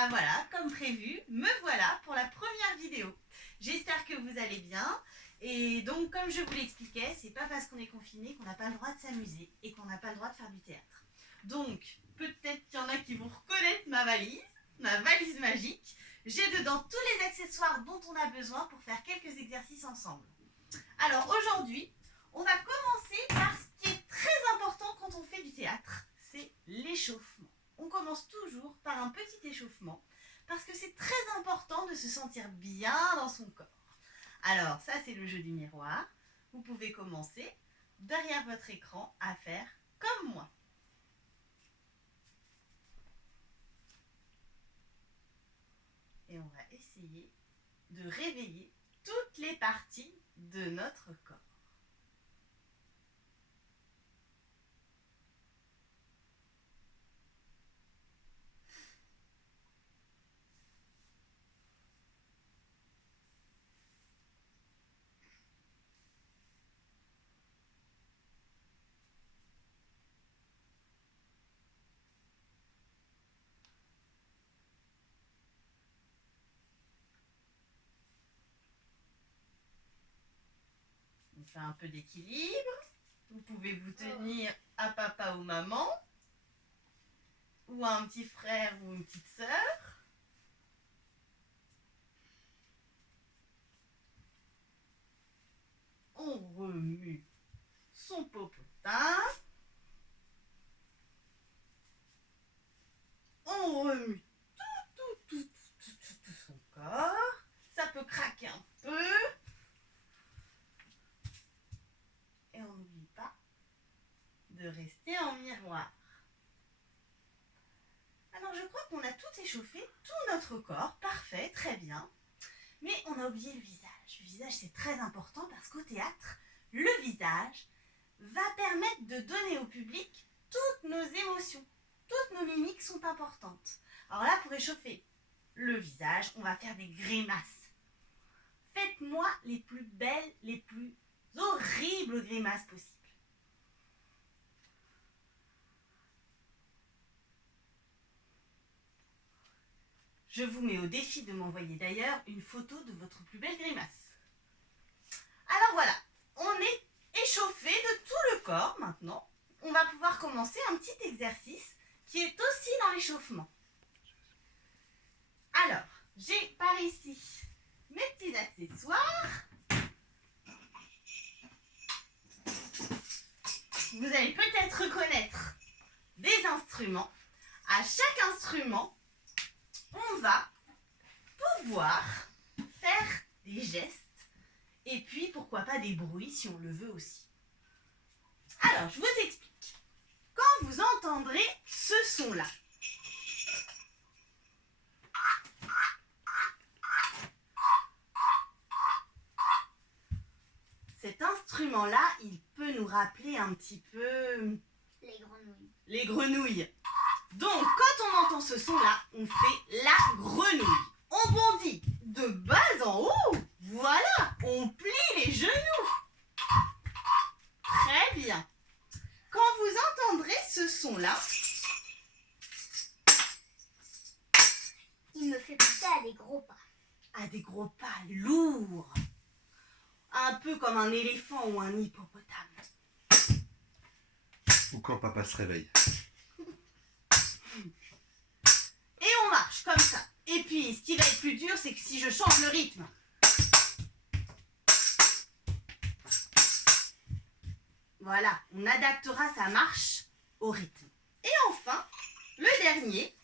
bah voilà, comme prévu, me voilà pour la première vidéo. J'espère que vous allez bien. Et donc, comme je vous l'expliquais, c'est pas parce qu'on est confiné qu'on n'a pas le droit de s'amuser et qu'on n'a pas le droit de faire du théâtre. Donc, peut-être qu'il y en a qui vont reconnaître ma valise magique. J'ai dedans tous les accessoires dont on a besoin pour faire quelques exercices ensemble. Alors aujourd'hui, on va commencer par ce qui est très important quand on fait du théâtre, c'est l'échauffement. On commence toujours par un petit échauffement parce que c'est très important de se sentir bien dans son corps. Alors ça, c'est le jeu du miroir. Vous pouvez commencer derrière votre écran à faire comme moi. Et on va essayer de réveiller toutes les parties de notre corps. On fait un peu d'équilibre. Vous pouvez vous tenir à papa ou maman, ou à un petit frère ou une petite sœur. On remue son popotin. On remue tout son corps. Ça peut craquer un peu. Et on n'oublie pas de rester en miroir. Alors je crois qu'on a tout échauffé, tout notre corps, parfait, très bien. Mais on a oublié le visage. Le visage, c'est très important parce qu'au théâtre, le visage va permettre de donner au public toutes nos émotions. Toutes nos mimiques sont importantes. Alors là, pour échauffer le visage, on va faire des grimaces. Faites-moi les plus belles, les plus horribles grimaces possibles. Je vous mets au défi de m'envoyer d'ailleurs une photo de votre plus belle grimace. Alors voilà, on est échauffé de tout le corps maintenant. On va pouvoir commencer un petit exercice qui est aussi dans l'échauffement. Alors, j'ai par ici mes petits accessoires. Vous allez peut-être reconnaître des instruments. À chaque instrument, on va pouvoir faire des gestes et puis pourquoi pas des bruits si on le veut aussi. Alors, je vous explique. Quand vous entendrez ce son-là, cet instrument-là, il peut nous rappeler un petit peu les grenouilles. Donc, quand on entend ce son-là, on fait la grenouille. On bondit de bas en haut. Voilà, on plie les genoux. Très bien. Quand vous entendrez ce son-là, il me fait penser à des gros pas. À des gros pas lourds. Un peu comme un éléphant ou un hippopotame. Ou quand papa se réveille. Et on marche comme ça. Et puis, ce qui va être plus dur, c'est que si je change le rythme. Voilà, on adaptera sa marche au rythme. Et enfin, le dernier.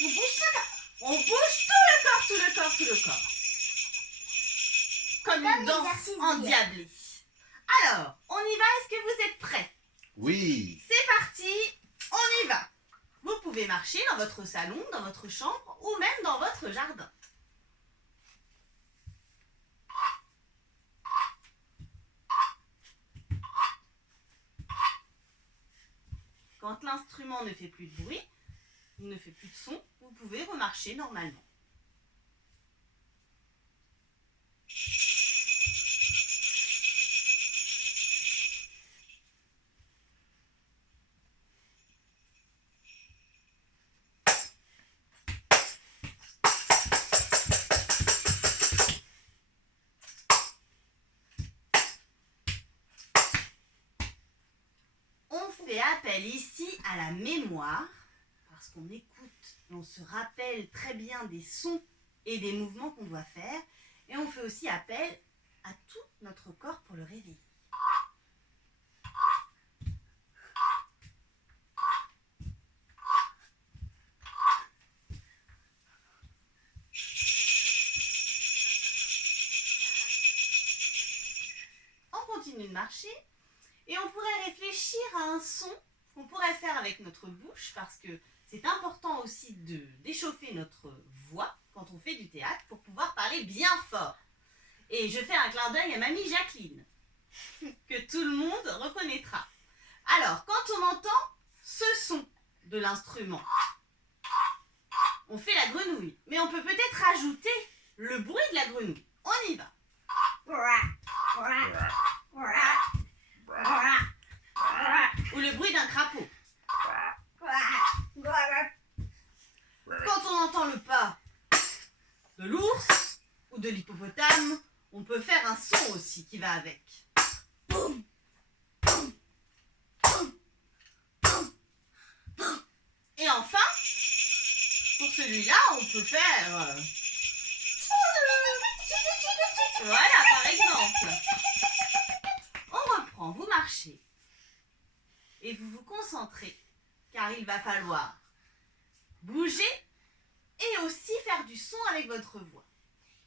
On bouge tout le corps. On bouge tout le corps. Comme une danse endiablée. Alors, on y va, est-ce que vous êtes prêts? Oui. C'est parti, on y va. Vous pouvez marcher dans votre salon, dans votre chambre ou même dans votre jardin. Quand l'instrument ne fait plus de bruit, ne fait plus de son, vous pouvez remarcher normalement. fait appel ici à la mémoire, parce qu'on écoute, on se rappelle très bien des sons et des mouvements qu'on doit faire, et on fait aussi appel à tout notre corps pour le réveiller. On continue de marcher et on pourrait réfléchir à un son qu'on pourrait faire avec notre bouche, parce que c'est important aussi d'échauffer notre voix quand on fait du théâtre pour pouvoir parler bien fort. Et je fais un clin d'œil à mamie Jacqueline, que tout le monde reconnaîtra. Alors, quand on entend ce son de l'instrument, on fait la grenouille, mais on peut peut-être ajouter le bruit de la grenouille. On y va. Ou le bruit d'un crapaud. Quand on entend le pas de l'ours ou de l'hippopotame, on peut faire un son aussi qui va avec. Et enfin, pour celui-là, on peut faire... Voilà, par exemple. On reprend, vous marchez. Et vous vous concentrez, car il va falloir bouger et aussi faire du son avec votre voix.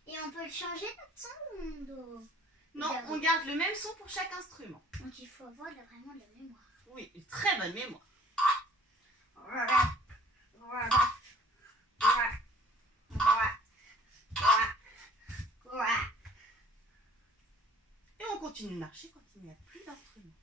Et on peut le changer notre son ou Non, on garde le même son pour chaque instrument. Donc il faut avoir vraiment de la mémoire. Oui, une très bonne mémoire. Et on continue de marcher quand il n'y a plus d'instruments.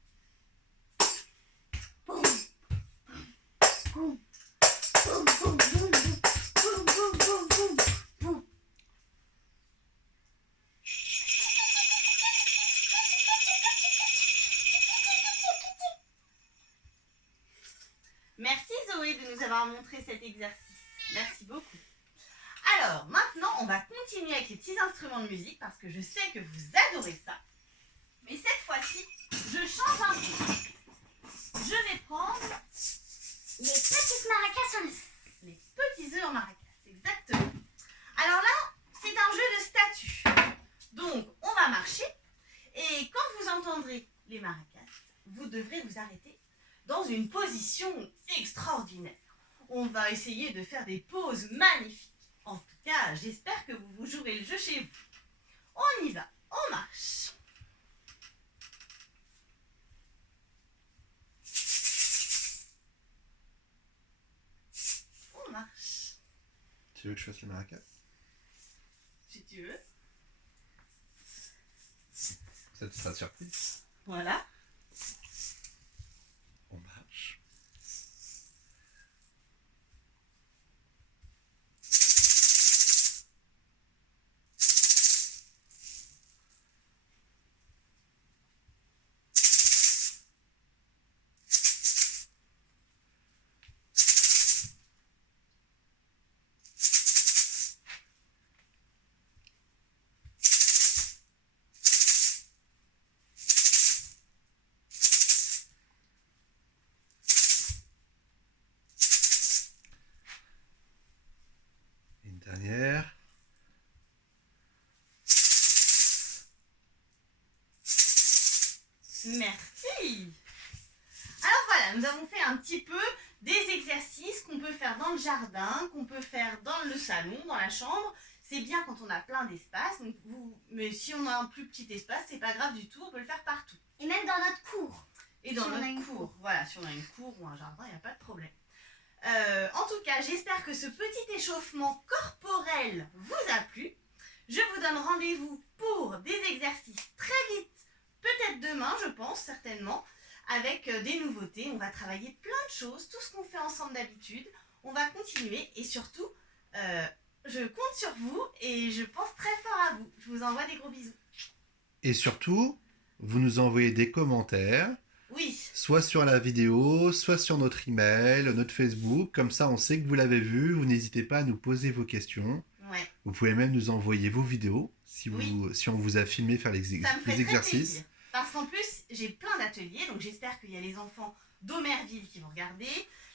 Merci Zoé de nous avoir montré cet exercice. Merci beaucoup. Alors, maintenant, on va continuer avec les petits instruments de musique parce que je sais que vous adorez ça. Mais cette fois-ci, je change un peu. Je vais prendre Les petites maracas les petits œufs en maracas. Exactement. Alors là, c'est un jeu de statues. Donc, on va marcher. Et quand vous entendrez les maracas, vous devrez vous arrêter dans une position extraordinaire. On va essayer de faire des pauses magnifiques. En tout cas, j'espère que vous jouerez le jeu chez vous. On y va, on marche. On marche. Tu veux que je fasse les maracas? Si tu veux. Ça te sera surprise. Voilà. On marche. Une dernière. Merci. Alors voilà, nous avons fait un petit peu des exercices qu'on peut faire dans le jardin, qu'on peut faire dans le salon, dans la chambre. C'est bien quand on a plein d'espace, mais si on a un plus petit espace, c'est pas grave du tout, on peut le faire partout. Et même dans notre cour. Et dans Si on a notre une cour, voilà, si on a une cour ou un jardin, il n'y a pas de problème. En tout cas, j'espère que ce petit échauffement corporel vous a plu. Je vous donne rendez-vous pour des exercices très vite, peut-être demain, je pense, certainement, avec des nouveautés. On va travailler plein de choses, tout ce qu'on fait ensemble d'habitude. On va continuer et surtout, je compte sur vous et je pense très fort à vous. Je vous envoie des gros bisous. Et surtout, vous nous envoyez des commentaires, Oui, soit sur la vidéo, soit sur notre email, notre Facebook. Comme ça, on sait que vous l'avez vu. Vous n'hésitez pas à nous poser vos questions. ouais, Vous pouvez même nous envoyer vos vidéos si on vous a filmé faire les ça me ferait très exercices. plaisir. Parce qu'en plus, j'ai plein d'ateliers, donc j'espère qu'il y a les enfants d'Omerville qui vont regarder,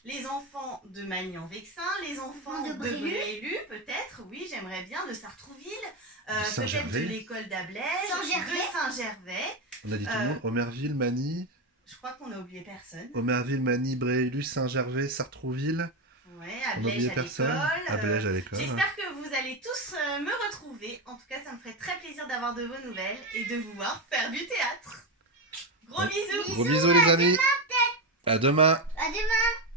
les enfants de Magny-en-Vexin, les enfants De de Brélu. Brélu, peut-être, oui, j'aimerais bien, de Sartrouville, peut-être Saint-Gervais. de l'école d'Ablège, Saint-Gervais. de Saint-Gervais. On a dit tout le monde. Omerville, Magny, Je crois qu'on a oublié personne. Omerville, Magny, Brélu, Saint-Gervais, Sartrouville. Ouais, On a Ablège oublié à personne. l'école. Ablège à l'école. J'espère que vous allez tous me retrouver. En tout cas, ça me ferait très plaisir d'avoir de vos nouvelles et de vous voir faire du théâtre. Gros Bon. bisous. Gros bisous les amis. À demain. À demain.